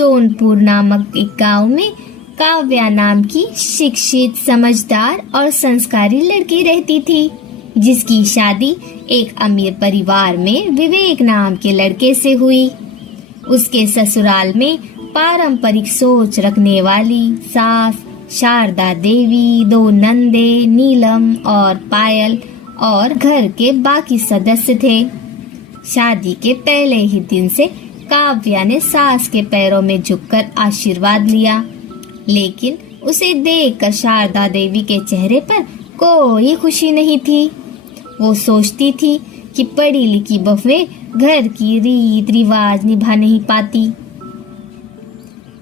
सोनपुर नामक एक गांव में काव्या नाम की शिक्षित, समझदार और संस्कारी लड़की रहती थी, जिसकी शादी एक अमीर परिवार में विवेक नाम के लड़के से हुई। उसके ससुराल में पारंपरिक सोच रखने वाली सास शारदा देवी, 2 नंदे नीलम और पायल और घर के बाकी सदस्य थे। शादी के पहले ही दिन से काव्या ने सास के पैरों में झुककर आशीर्वाद लिया, लेकिन उसे देखकर शारदा देवी के चेहरे पर कोई खुशी नहीं थी। वो सोचती थी कि पढ़ी लिखी बहुएं घर की रीत रिवाज निभा नहीं पाती।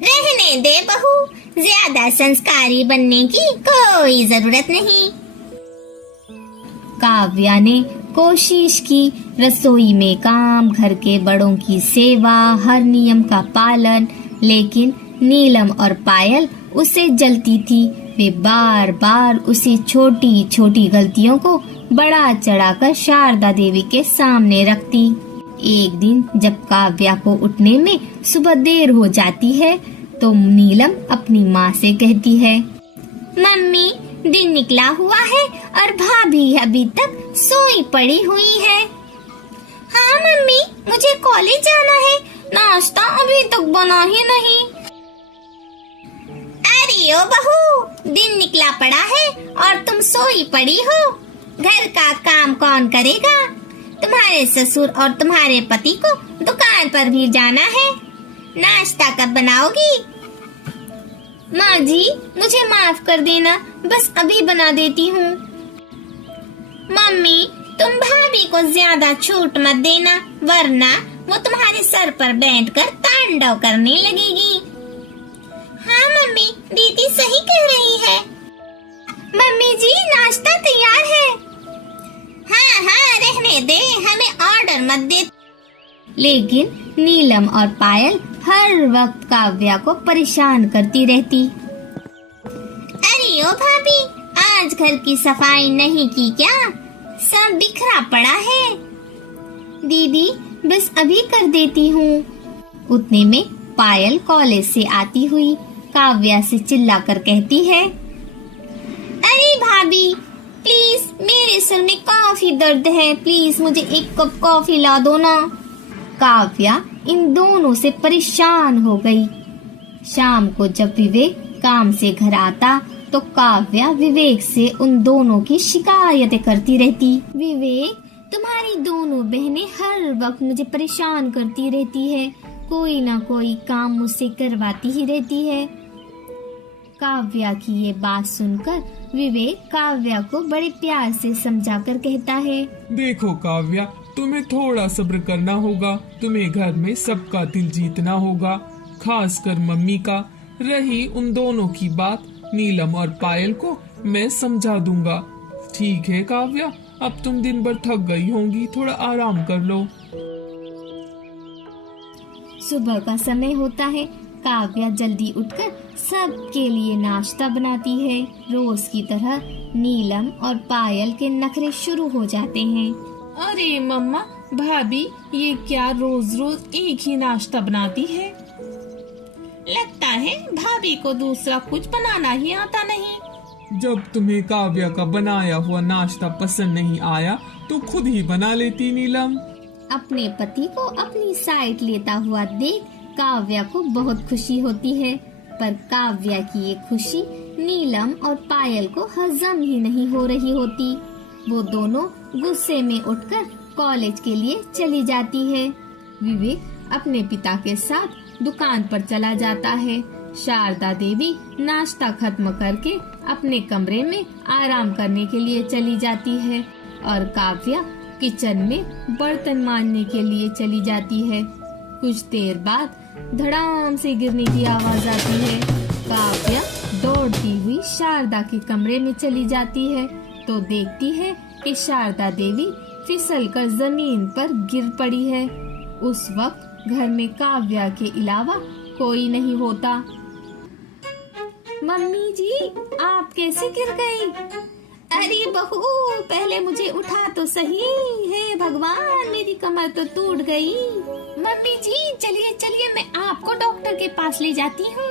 रहने दे बहू, ज्यादा संस्कारी बनने की कोई जरूरत नहीं। काव्या ने कोशिश की, रसोई में काम, घर के बड़ों की सेवा, हर नियम का पालन, लेकिन नीलम और पायल उसे जलती थी। वे बार बार उसी छोटी छोटी गलतियों को बड़ा चढ़ाकर शारदा देवी के सामने रखती। एक दिन जब काव्या को उठने में सुबह देर हो जाती है तो नीलम अपनी माँ से कहती है, मम्मी, दिन निकला हुआ है और भाभी अभी तक सोई पड़ी हुई है। हाँ मम्मी, मुझे कॉलेज जाना है, नाश्ता अभी तक बना ही नहीं। अरे ओ बहू, दिन निकला पड़ा है और तुम सोई पड़ी हो। घर का काम कौन करेगा? तुम्हारे ससुर और तुम्हारे पति को दुकान पर भी जाना है। नाश्ता कब बनाओगी? माँ जी, मुझे माफ कर देना, बस अभी बना देती हूँ। मम्मी, तुम भाभी को ज्यादा छूट मत देना, वरना वो तुम्हारे सर पर बैठकर तांडव करने लगेगी। हाँ मम्मी, दीदी सही कह रही है। मम्मी जी, नाश्ता तैयार है। हाँ हाँ, रहने दे, हमें ऑर्डर मत दे। लेकिन नीलम और पायल हर वक्त काव्या को परेशान करती रहती। अरे ओ भाभी, आज घर की सफाई नहीं की क्या? सब बिखरा पड़ा है। दीदी, बस अभी कर देती हूँ। उतने में पायल कॉलेज से आती हुई काव्या से चिल्लाकर कहती है, अरे भाभी, प्लीज, मेरे सर में काफी दर्द है, प्लीज मुझे एक कप कॉफी ला दो ना। काव्या इन दोनों से परेशान हो गई। शाम को जब विवेक काम से घर आता तो काव्या विवेक से उन दोनों की शिकायतें करती रहती। विवेक, तुम्हारी दोनों बहनें हर वक्त मुझे परेशान करती रहती है, कोई ना कोई काम मुझसे करवाती ही रहती है। काव्या की ये बात सुनकर विवेक काव्या को बड़े प्यार से समझाकर कहता है, देखो काव्या, तुम्हें थोड़ा सब्र करना होगा। तुम्हें घर में सबका दिल जीतना होगा, खासकर मम्मी का। रही उन दोनों की बात, नीलम और पायल को मैं समझा दूंगा। ठीक है काव्या, अब तुम दिन भर थक गई होंगी, थोड़ा आराम कर लो। सुबह का समय होता है। काव्या जल्दी उठकर सबके लिए नाश्ता बनाती है। रोज की तरह नीलम और पायल के नखरे शुरू हो जाते हैं। अरे मम्मा, भाभी ये क्या रोज रोज एक ही नाश्ता बनाती है? लगता है भाभी को दूसरा कुछ बनाना ही आता नहीं। जब तुम्हें काव्या का बनाया हुआ नाश्ता पसंद नहीं आया तो खुद ही बना लेती नीलम। अपने पति को अपनी साइड लेता हुआ देख काव्या को बहुत खुशी होती है, पर काव्या की ये खुशी नीलम और पायल को हजम ही नहीं हो रही होती। वो दोनों गुस्से में उठकर कॉलेज के लिए चली जाती है। विवेक अपने पिता के साथ दुकान पर चला जाता है। शारदा देवी नाश्ता खत्म करके अपने कमरे में आराम करने के लिए चली जाती है और काव्या किचन में बर्तन मांजने के लिए चली जाती है। कुछ देर बाद धड़ाम से गिरने की आवाज आती है। काव्या दौड़ती हुई शारदा के कमरे में चली जाती है तो देखती है कि शारदा देवी फिसलकर जमीन पर गिर पड़ी है। उस वक्त घर में काव्या के अलावा कोई नहीं होता। मम्मी जी, आप कैसे गिर गई? अरे बहू, पहले मुझे उठा तो सही। हे भगवान, मेरी कमर तो टूट गई। मम्मी जी चलिए चलिए, मैं आपको डॉक्टर के पास ले जाती हूँ।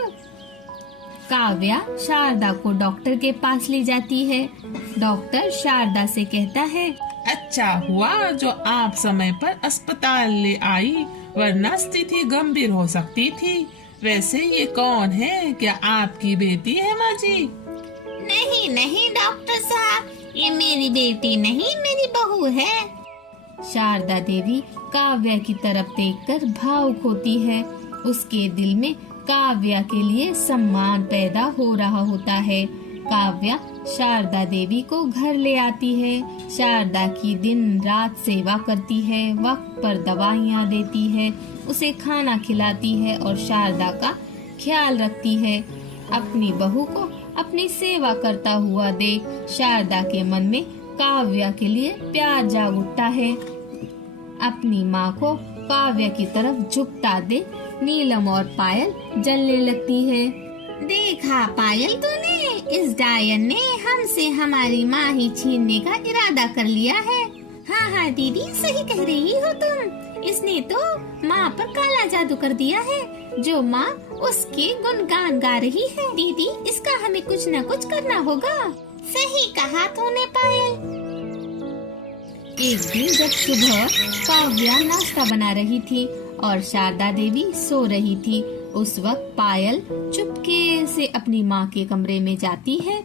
काव्या शारदा को डॉक्टर के पास ले जाती है। डॉक्टर शारदा से कहता है, अच्छा हुआ जो आप समय पर अस्पताल ले आई, वरना स्थिति गंभीर हो सकती थी। वैसे ये कौन है? क्या आपकी बेटी है माँ जी? नहीं नहीं डॉक्टर साहब, ये मेरी बेटी नहीं, मेरी बहू है। शारदा देवी काव्या की तरफ देखकर भावुक होती है। उसके दिल में काव्या के लिए सम्मान पैदा हो रहा होता है। काव्या शारदा देवी को घर ले आती है। शारदा की दिन रात सेवा करती है, वक्त पर दवाइयाँ देती है, उसे खाना खिलाती है और शारदा का ख्याल रखती है। अपनी बहू को अपनी सेवा करता हुआ देख शारदा के मन में काव्या के लिए प्यार जाग उठता है। अपनी माँ को काव्या की तरफ झुकता दे नीलम और पायल जलने लगती है। देखा पायल तूने, इस डायन ने हमसे हमारी माँ ही छीनने का इरादा कर लिया है। हाँ हाँ दीदी, सही कह रही हो तुम। इसने तो माँ पर काला जादू कर दिया है। जो माँ उसके गुणगान गा रही है। दीदी, इसका हमें कुछ न कुछ करना होगा। सही कहा तूने पायल। एक दिन जब सुबह काव्या नाश्ता बना रही थी और शारदा देवी सो रही थी, उस वक्त पायल चुपके से अपनी माँ के कमरे में जाती है।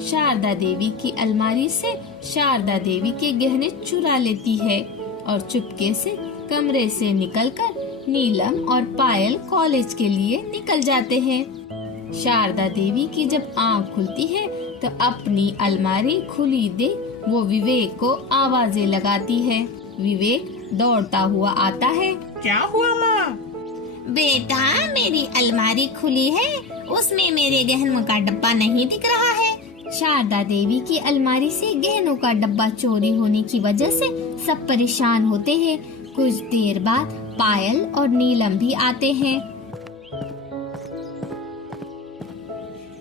शारदा देवी की अलमारी से शारदा देवी के गहने चुरा लेती है और चुपके से कमरे से निकलकर नीलम और पायल कॉलेज के लिए निकल जाते हैं। शारदा देवी की जब आँख खुलती है तो अपनी अलमारी खुली देख वो विवेक को आवाजें लगाती है। विवेक दौड़ता हुआ आता है। क्या हुआ माँ? बेटा, मेरी अलमारी खुली है, उसमें मेरे गहनों का डब्बा नहीं दिख रहा है। शारदा देवी की अलमारी से गहनों का डब्बा चोरी होने की वजह से सब परेशान होते हैं। कुछ देर बाद पायल और नीलम भी आते हैं।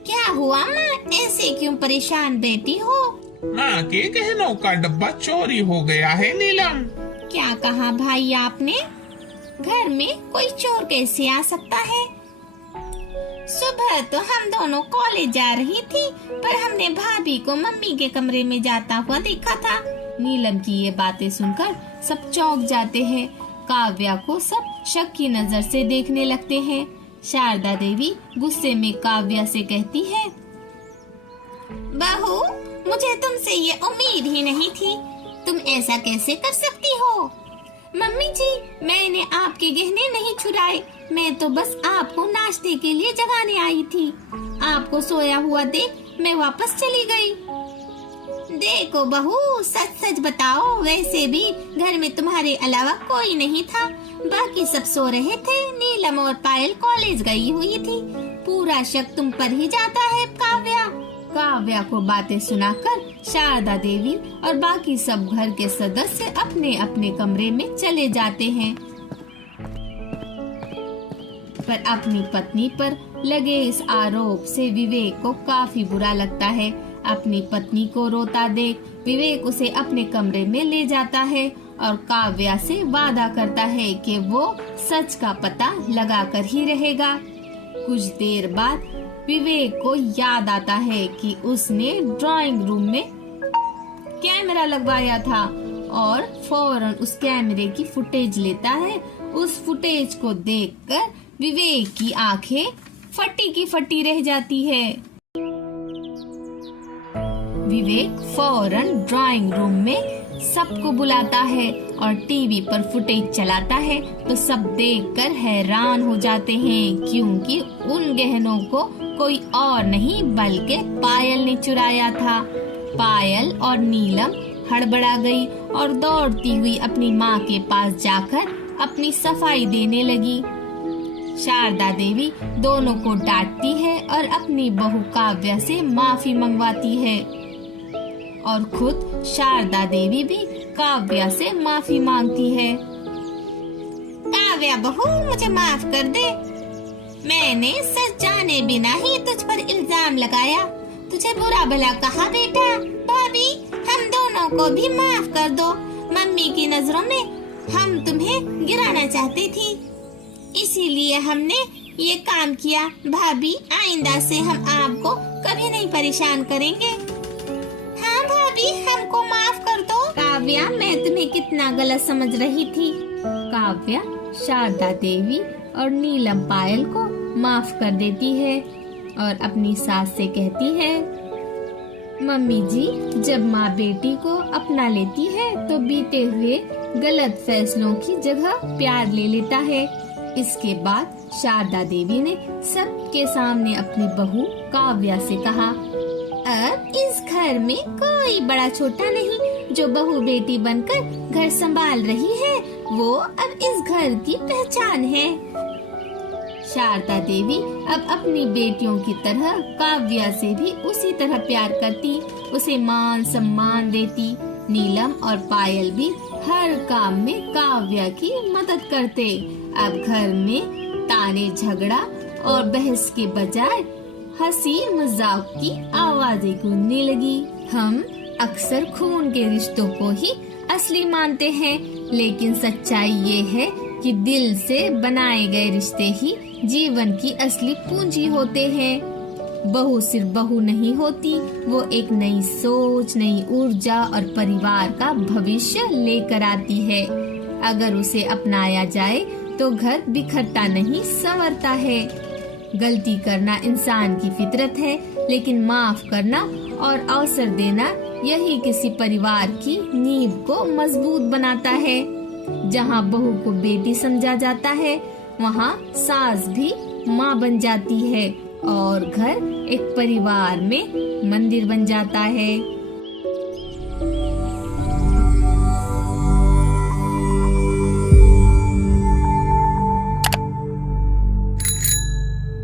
क्या हुआ माँ, ऐसे क्यों परेशान बैठी हो? माँ के गहनों का डब्बा चोरी हो गया है नीलम। क्या कहा भाई आपने? घर में कोई चोर कैसे आ सकता है? सुबह तो हम दोनों कॉलेज जा रही थी, पर हमने भाभी को मम्मी के कमरे में जाता हुआ देखा था। नीलम की ये बातें सुनकर सब चौंक जाते हैं। काव्या को सब शक की नजर से देखने लगते हैं। शारदा देवी गुस्से में काव्या से कहती है, बहू, मुझे तुमसे ये उम्मीद ही नहीं थी। तुम ऐसा कैसे कर सकती हो? मम्मी जी, मैंने आपके गहने नहीं चुराए, मैं तो बस आपको नाश्ते के लिए जगाने आई थी। आपको सोया हुआ देख मैं वापस चली गई। देखो बहू, सच सच बताओ, वैसे भी घर में तुम्हारे अलावा कोई नहीं था, बाकी सब सो रहे थे। नीलम और पायल कॉलेज गई हुई थी। पूरा शक तुम पर ही जाता है काव्या। काव्या को बातें सुनाकर शारदा देवी और बाकी सब घर के सदस्य अपने अपने कमरे में चले जाते हैं। पर अपनी पत्नी पर लगे इस आरोप से विवेक को काफी बुरा लगता है। अपनी पत्नी को रोता देख विवेक उसे अपने कमरे में ले जाता है और काव्या से वादा करता है कि वो सच का पता लगाकर ही रहेगा। कुछ देर बाद विवेक को याद आता है कि उसने ड्राइंग रूम में कैमरा लगवाया था और फौरन उस कैमरे की फुटेज लेता है। उस फुटेज को देखकर विवेक की आंखें फटी की फटी रह जाती है। विवेक फौरन ड्राइंग रूम में सबको बुलाता है और टीवी पर फुटेज चलाता है तो सब देखकर हैरान हो जाते हैं, क्योंकि उन गहनों को कोई और नहीं बल्कि पायल ने चुराया था। पायल और नीलम हड़बड़ा गई और दौड़ती हुई अपनी माँ के पास जाकर अपनी सफाई देने लगी। शारदा देवी दोनों को डांटती है और अपनी बहू काव्या से माफी मंगवाती है और खुद शारदा देवी भी काव्या से माफी मांगती है। काव्या बहू, मुझे माफ कर दे। मैंने सच जाने बिना ही तुझ पर इल्जाम लगाया। तुझे बुरा भला कहा बेटा। भाभी, हम दोनों को भी माफ कर दो। मम्मी की नजरों में हम तुम्हें गिराना चाहती थी, इसीलिए हमने ये काम किया। भाभी, आइंदा से हम आपको कभी नहीं परेशान करेंगे। हाँ भाभी, हमको माफ कर दो। काव्या, मैं तुम्हें कितना गलत समझ रही थी। काव्या शारदा देवी और नीलम पायल को माफ कर देती है और अपनी सास से कहती है, मम्मी जी, जब माँ बेटी को अपना लेती है तो बीते हुए गलत फैसलों की जगह प्यार ले लेता है। इसके बाद शारदा देवी ने सबके सामने अपनी बहू काव्या से कहा, अब इस घर में कोई बड़ा छोटा नहीं। जो बहू बेटी बनकर घर संभाल रही है वो अब इस घर की पहचान है। शारदा देवी अब अपनी बेटियों की तरह काव्या से भी उसी तरह प्यार करती, उसे मान सम्मान देती। नीलम और पायल भी हर काम में काव्या की मदद करते। अब घर में ताने झगड़ा और बहस के बजाय हंसी मजाक की आवाजें गूंजने लगी। हम अक्सर खून के रिश्तों को ही असली मानते हैं, लेकिन सच्चाई ये है कि दिल से बनाए गए रिश्ते ही जीवन की असली पूंजी होते हैं। बहू सिर्फ बहू नहीं होती, वो एक नई सोच, नई ऊर्जा और परिवार का भविष्य लेकर आती है। अगर उसे अपनाया जाए तो घर बिखरता नहीं, संवरता है। गलती करना इंसान की फितरत है, लेकिन माफ करना और अवसर देना यही किसी परिवार की नींव को मजबूत बनाता है। जहाँ बहू को बेटी समझा जाता है, वहाँ सास भी माँ बन जाती है और घर एक परिवार में मंदिर बन जाता है।